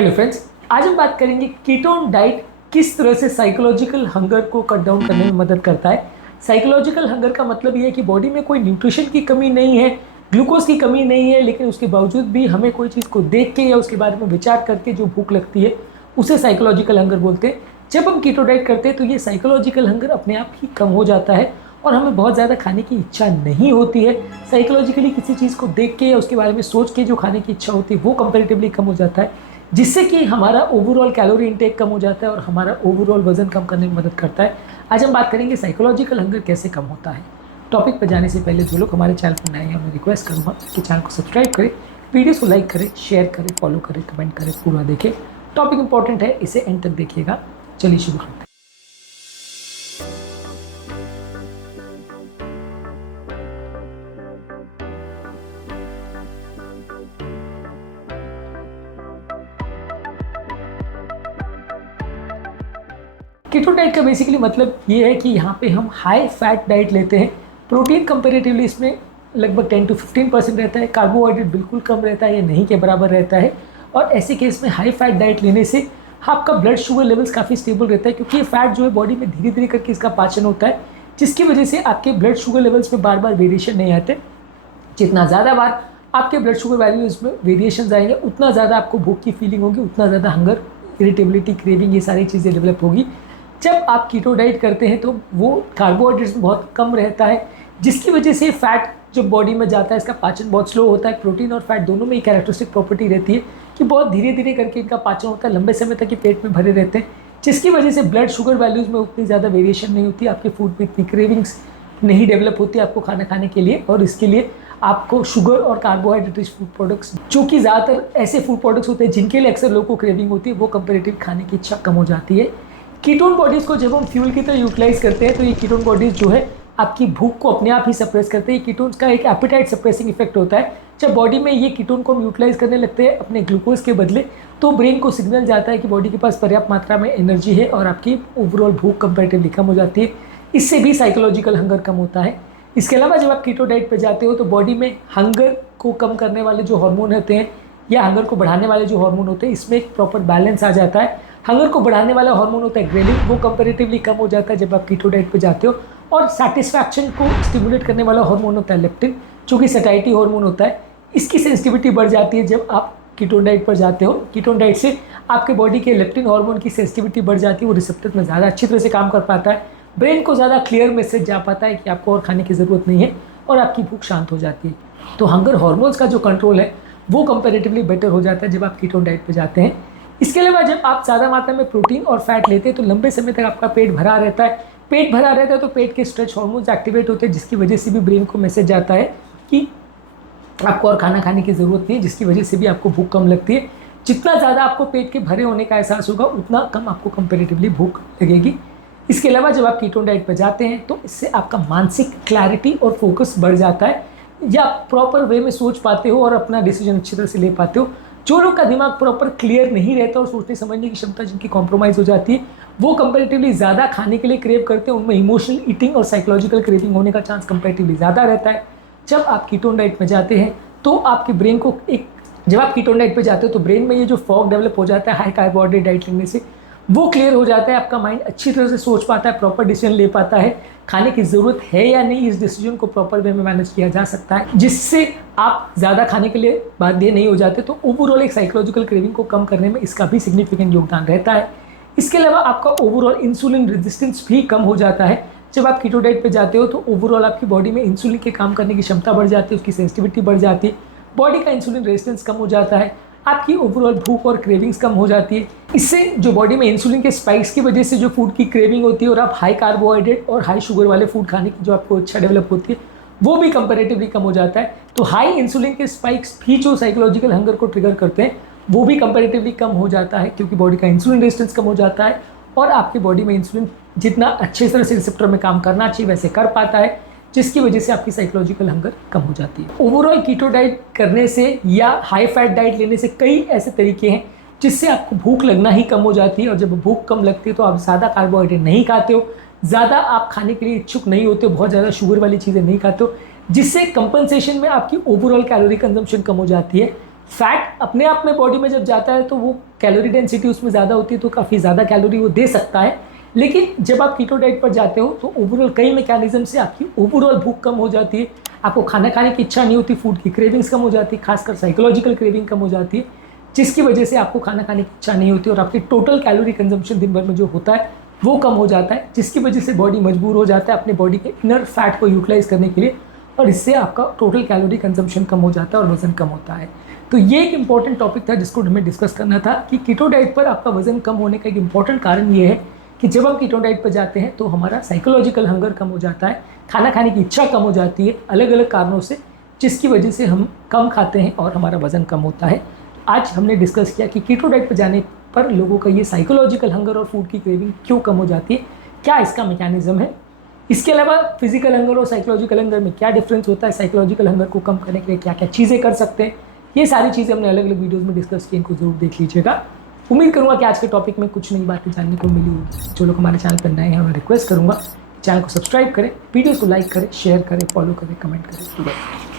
Hello friends, आज हम बात करेंगे कीटोन डाइट किस तरह से साइकोलॉजिकल हंगर को कट डाउन करने में मदद करता है। साइकोलॉजिकल हंगर का मतलब ये है कि बॉडी में कोई न्यूट्रिशन की कमी नहीं है, ग्लूकोज की कमी नहीं है, लेकिन उसके बावजूद भी हमें कोई चीज़ को देख के या उसके बारे में विचार करके जो भूख लगती है उसे साइकोलॉजिकल हंगर बोलते हैं। जब हम कीटो डाइट करते हैं तो ये साइकोलॉजिकल हंगर अपने आप ही कम हो जाता है और हमें बहुत ज़्यादा खाने की इच्छा नहीं होती है। साइकोलॉजिकली किसी चीज़ को देख के या उसके बारे में सोच के जो खाने की इच्छा होती है वो कंपैरेटिवली कम हो जाता है, जिससे कि हमारा ओवरऑल कैलोरी इंटेक कम हो जाता है और हमारा ओवरऑल वजन कम करने में मदद करता है। आज हम बात करेंगे साइकोलॉजिकल हंगर कैसे कम होता है। टॉपिक पर जाने से पहले जो लोग हमारे चैनल पर नए हैं मैं रिक्वेस्ट करूँगा कि चैनल को सब्सक्राइब करें, वीडियोस को लाइक करें, शेयर करें, फॉलो करें, कमेंट करें, पूरा देखें। टॉपिक इंपॉर्टेंट है, इसे एंड तक देखिएगा। चलिए शुरू करते हैं। कीटो डाइट का बेसिकली मतलब ये है कि यहाँ पे हम हाई फैट डाइट लेते हैं। प्रोटीन कंपेरेटिवली इसमें लगभग 10 to 15% रहता है, कार्बोहाइड्रेट बिल्कुल कम रहता है या नहीं के बराबर रहता है। और ऐसे केस में हाई फैट डाइट लेने से आपका ब्लड शुगर लेवल्स काफ़ी स्टेबल रहता है, क्योंकि ये फैट जो है बॉडी में धीरे धीरे करके इसका पाचन होता है, जिसकी वजह से आपके ब्लड शुगर लेवल्स में बार बार वेरिएशन नहीं आते। जितना ज़्यादा बार आपके ब्लड शुगर वैल्यूज में वेरिएशन आएंगे उतना ज़्यादा आपको भूख की फीलिंग होगी, उतना ज़्यादा हंगर, इरिटेबिलिटी, क्रेविंग, ये सारी चीज़ें डेवलप होगी। जब आप कीटो डाइट करते हैं तो वो कार्बोहाइड्रेट्स बहुत कम रहता है, जिसकी वजह से फैट जब बॉडी में जाता है इसका पाचन बहुत स्लो होता है। प्रोटीन और फैट दोनों में एक कैरेक्टरिस्टिक प्रॉपर्टी रहती है कि बहुत धीरे धीरे करके इनका पाचन होता है, लंबे समय तक ये पेट में भरे रहते हैं, जिसकी वजह से ब्लड शुगर वैल्यूज़ में उतनी ज़्यादा वेरिएशन नहीं होती, आपके फूड में इतनी क्रेविंग्स नहीं डेवलप होती आपको खाना खाने के लिए। और इसके लिए आपको शुगर और कार्बोहाइड्रेट रिच फूड प्रोडक्ट्स, जो कि ज़्यादातर ऐसे फूड प्रोडक्ट्स होते हैं जिनके लिए अक्सर लोगों को क्रेविंग होती है, वो कंपेरेटिव खाने की इच्छा कम हो जाती है। कीटोन बॉडीज़ को जब हम फ्यूल की तरह यूटिलाइज करते हैं तो ये कीटोन बॉडीज़ जो है आपकी भूख को अपने आप ही सप्रेस करते हैं। कीटोन्स का एक एपेटाइट सप्रेसिंग इफेक्ट होता है। जब बॉडी में ये कीटोन को हम यूटिलाइज करने लगते हैं अपने ग्लूकोज के बदले, तो ब्रेन को सिग्नल जाता है कि बॉडी के पास पर्याप्त मात्रा में एनर्जी है और आपकी ओवरऑल भूख कंपेरेटिवली कम हो जाती है। इससे भी साइकोलॉजिकल हंगर कम होता है। इसके अलावा जब आप कीटो डाइट पर जाते हो तो बॉडी में हंगर को कम करने वाले जो हार्मोन होते हैं या हंगर को बढ़ाने वाले जो हार्मोन होते हैं, इसमें एक प्रॉपर बैलेंस आ जाता है। हंगर को बढ़ाने वाला हार्मोन होता है ग्रेलिन, वो कंपैरेटिवली कम हो जाता है जब आप कीटो डाइट पे जाते हो। और सैटिस्फैक्शन को स्टिमुलेट करने वाला हार्मोन होता है लेप्टिन, जो कि सैटिस्फैक्शन हार्मोन होता है। इसकी सेंसिटिविटी बढ़ जाती है जब आप कीटो डाइट पर जाते हो। कीटो डाइट से आपके बॉडी के लेप्टिन हार्मोन की सेंसिटिविटी बढ़ जाती है, वो रिसेप्टर में ज़्यादा अच्छी तरह से काम कर पाता है, ब्रेन को ज़्यादा क्लियर मैसेज जा पाता है कि आपको और खाने की ज़रूरत नहीं है और आपकी भूख शांत हो जाती है। तो हंगर हार्मोन्स का जो कंट्रोल है वो कंपैरेटिवली बेटर हो जाता है जब आप कीटो डाइट पे जाते हैं। इसके अलावा जब आप ज़्यादा मात्रा में प्रोटीन और फैट लेते हैं तो लंबे समय तक आपका पेट भरा रहता है। पेट भरा रहता है तो पेट के स्ट्रेच हार्मोन्स एक्टिवेट होते हैं, जिसकी वजह से भी ब्रेन को मैसेज जाता है कि आपको और खाना खाने की ज़रूरत नहीं है, जिसकी वजह से भी आपको भूख कम लगती है। जितना ज़्यादा आपको पेट के भरे होने का एहसास होगा उतना कम आपको कंपेरेटिवली भूख लगेगी। इसके अलावा जब आप कीटो डाइट पर जाते हैं तो इससे आपका मानसिक क्लैरिटी और फोकस बढ़ जाता है, या प्रॉपर वे में सोच पाते हो और अपना डिसीजन अच्छी तरह से ले पाते हो। जो लोग का दिमाग प्रॉपर क्लियर नहीं रहता और सोचने समझने की क्षमता जिनकी कॉम्प्रोमाइज़ हो जाती है, वो कंपैरेटिवली ज़्यादा खाने के लिए क्रेव करते हैं, उनमें इमोशनल ईटिंग और साइकोलॉजिकल क्रेविंग होने का चांस कंपैरेटिवली ज़्यादा रहता है। जब आप कीटोन डाइट में जाते हैं तो आपके ब्रेन को जब आप कीटोन डाइट पे जाते हो तो ब्रेन में ये जो फॉग डेवलप हो जाता है हाई कार्बोहाइड्रेट डाइट लेने से, वो क्लियर हो जाता है। आपका माइंड अच्छी तरह से सोच पाता है, प्रॉपर डिसीजन ले पाता है, खाने की ज़रूरत है या नहीं इस डिसीजन को प्रॉपर वे में मैनेज किया जा सकता है, जिससे आप ज़्यादा खाने के लिए बाध्य नहीं हो जाते। तो ओवरऑल एक साइकोलॉजिकल क्रेविंग को कम करने में इसका भी सिग्निफिकेंट योगदान रहता है। इसके अलावा आपका ओवरऑल इंसुलिन रेजिस्टेंस भी कम हो जाता है। जब आप कीटो डाइट पे जाते हो तो ओवरऑल आपकी बॉडी में इंसुलिन के काम करने की क्षमता बढ़ जाती है, उसकी सेंसिटिविटी बढ़ जाती है, बॉडी का इंसुलिन रेजिस्टेंस कम हो जाता है, आपकी ओवरऑल भूख और क्रेविंग्स कम हो जाती है। इससे जो बॉडी में इंसुलिन के स्पाइक्स की वजह से जो फूड की क्रेविंग होती है और आप हाई कार्बोहाइड्रेट और हाई शुगर वाले फूड खाने की जो आपको इच्छा डेवलप होती है, वो भी कंपैरेटिवली कम हो जाता है। तो हाई इंसुलिन के स्पाइक्स भी जो साइकोलॉजिकल हंगर को ट्रिगर करते हैं वो भी कंपैरेटिवली कम हो जाता है, क्योंकि बॉडी का इंसुलिन रेजिस्टेंस कम हो जाता है और आपकी बॉडी में इंसुलिन जितना अच्छे तरह से रिसेप्टर में काम करना चाहिए वैसे कर पाता है, जिसकी वजह से आपकी साइकोलॉजिकल हंगर कम हो जाती है। ओवरऑल कीटो डाइट करने से या हाई फैट डाइट लेने से कई ऐसे तरीके हैं जिससे आपको भूख लगना ही कम हो जाती है। और जब भूख कम लगती है तो आप ज़्यादा कार्बोहाइड्रेट नहीं खाते हो, ज़्यादा आप खाने के लिए इच्छुक नहीं होते हो, बहुत ज़्यादा शुगर वाली चीज़ें नहीं खाते हो, जिससे कंपनसेशन में आपकी ओवरऑल कैलोरी कंजम्पशन कम हो जाती है। फैट अपने आप में बॉडी में जब जाता है तो वो कैलोरी डेंसिटी उसमें ज़्यादा होती है तो काफ़ी ज़्यादा कैलोरी वो दे सकता है। लेकिन जब आप कीटो डाइट पर जाते हो तो ओवरऑल कई मैकेनिज्म से आपकी ओवरऑल भूख कम हो जाती है, आपको खाना खाने की इच्छा नहीं होती, फूड की क्रेविंग्स कम हो जाती है, खासकर साइकोलॉजिकल क्रेविंग कम हो जाती है, जिसकी वजह से आपको खाना खाने की इच्छा नहीं होती और आपकी टोटल कैलोरी कंजम्पशन दिन भर में जो होता है वो कम हो जाता है, जिसकी वजह से बॉडी मजबूर हो जाता है अपने बॉडी के इनर फैट को यूटिलाइज करने के लिए और इससे आपका टोटल कैलोरी कंजम्पशन कम हो जाता है और वजन कम होता है। तो ये एक इंपॉर्टेंट टॉपिक था जिसको हमें डिस्कस करना था कि कीटो डाइट पर आपका वजन कम होने का एक इंपॉर्टेंट कारण ये है कि जब हम कीटो डाइट पर जाते हैं तो हमारा साइकोलॉजिकल हंगर कम हो जाता है, खाना खाने की इच्छा कम हो जाती है अलग अलग कारणों से, जिसकी वजह से हम कम खाते हैं और हमारा वजन कम होता है। आज हमने डिस्कस किया कि कीटो डाइट पर जाने पर लोगों का ये साइकोलॉजिकल हंगर और फूड की क्रेविंग क्यों कम हो जाती है, क्या इसका मैकेनिज्म है। इसके अलावा फिजिकल हंगर और साइकोलॉजिकल हंगर में क्या डिफरेंस होता है, साइकोलॉजिकल हंगर को कम करने के लिए क्या क्या चीज़ें कर सकते हैं, ये सारी चीज़ें हमने अलग अलग वीडियोज़ में डिस्कस की, इनको जरूर देख लीजिएगा। उम्मीद करूँगा कि आज के टॉपिक में कुछ नई बातें जानने को मिली होगी। जो लोग हमारे चैनल पर नए हैं मैं रिक्वेस्ट करूँगा चैनल को सब्सक्राइब करें, वीडियो को लाइक करें, शेयर करें, फॉलो करें, कमेंट करें।